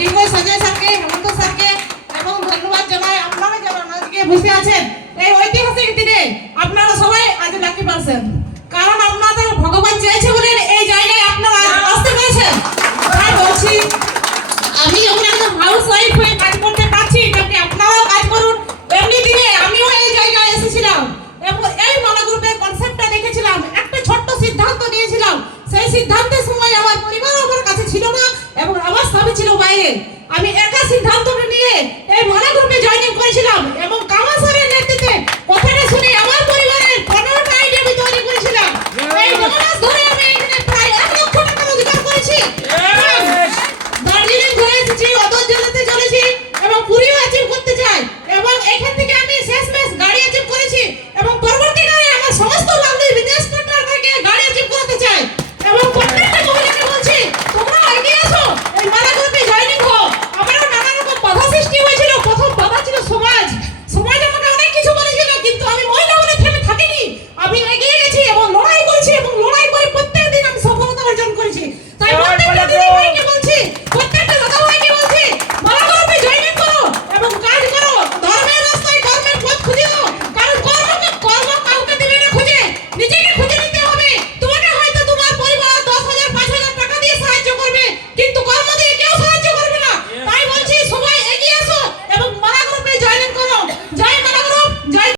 Dingo Sanjay স্যারকে, হেমন্ত স্যারকে এবং ধন্যবাদ জানাই আপনারা যারা আজকে বসে আছেন এই ঐতিহাসিক দিনে। আপনারা সবাই আজ লাকি পারছেন, কারণ আপনাদের ভগবান চেয়েছে বলে এই জায়গায় আপনারা আসতে পেরেছেন। তাই বলছি আমি যখন একজন হাউস ওয়াইফ হয়ে কাজ করতে পারছি, তেমনি আপনারাও কাজ করুন। এমনি দিনে আমিও এই জায়গায় এসেছিলাম এবং এই মালা গ্রুপের কনসেপ্টটা দেখেছিলাম, একটা ছোট্ট সিদ্ধান্ত নিয়েছিলাম। সেই সিদ্ধান্তের সময় আমার পরিবার আমার কাছে ছিল না এবং আমার স্বামী ছিল বাইরে। আমি